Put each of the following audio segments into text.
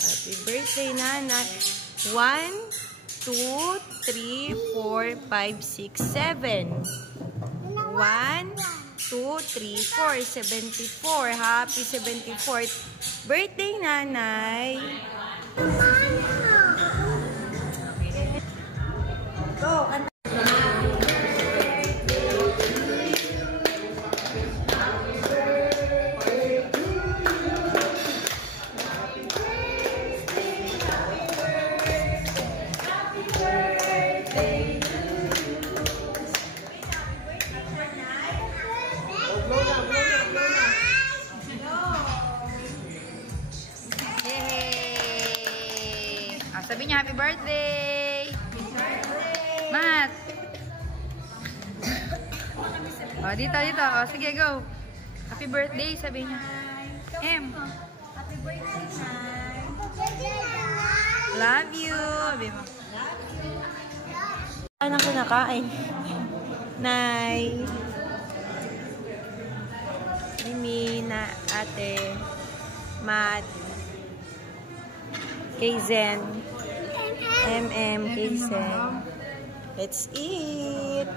Happy birthday, Nanay. 1, 2, 3, 4, 5, 6, 7. 1, 2, 3, 4. 74. Happy 74th birthday, Nanay. Go, sabi niya, happy birthday! Mat! Oh, dito. Oh, sige, go! Happy birthday, sabi niya. M! happy birthday, Nay. Love you! Sabi mo. Ano ko nakain? Nay. Mimi, na ate. Mat. Kayzen. Kayzen. Let's eat!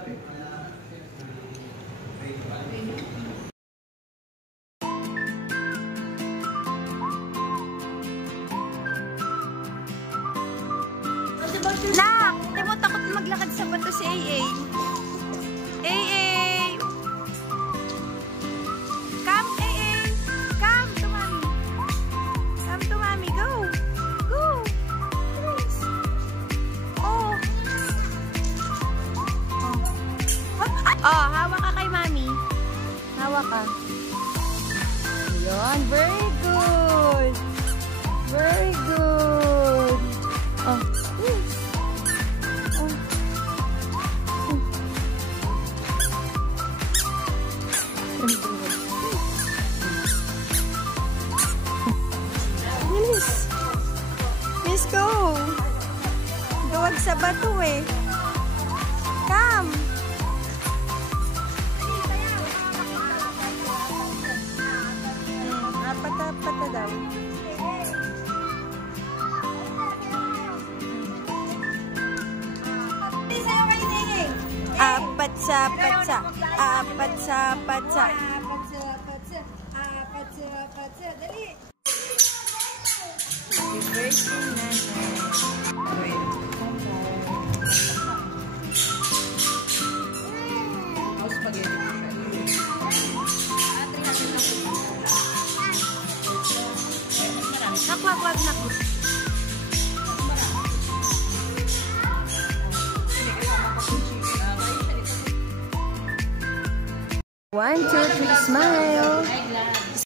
Nak! Hindi mo takot maglakad sa bato si AA. AA! Come, AA! Come to mommy. Come to mommy. Go! Go! Please. Oh! Oh, hawak ka kay mommy. Hawak ka. Ayan, very good. Very good. Oh. Let's go! Duwag sa bato eh. Come! Apat na daw. Apat sa patsa. Apat sa patsa. Dali! Happy birthday, Nanay. Wag. 1, 2, 3, smile.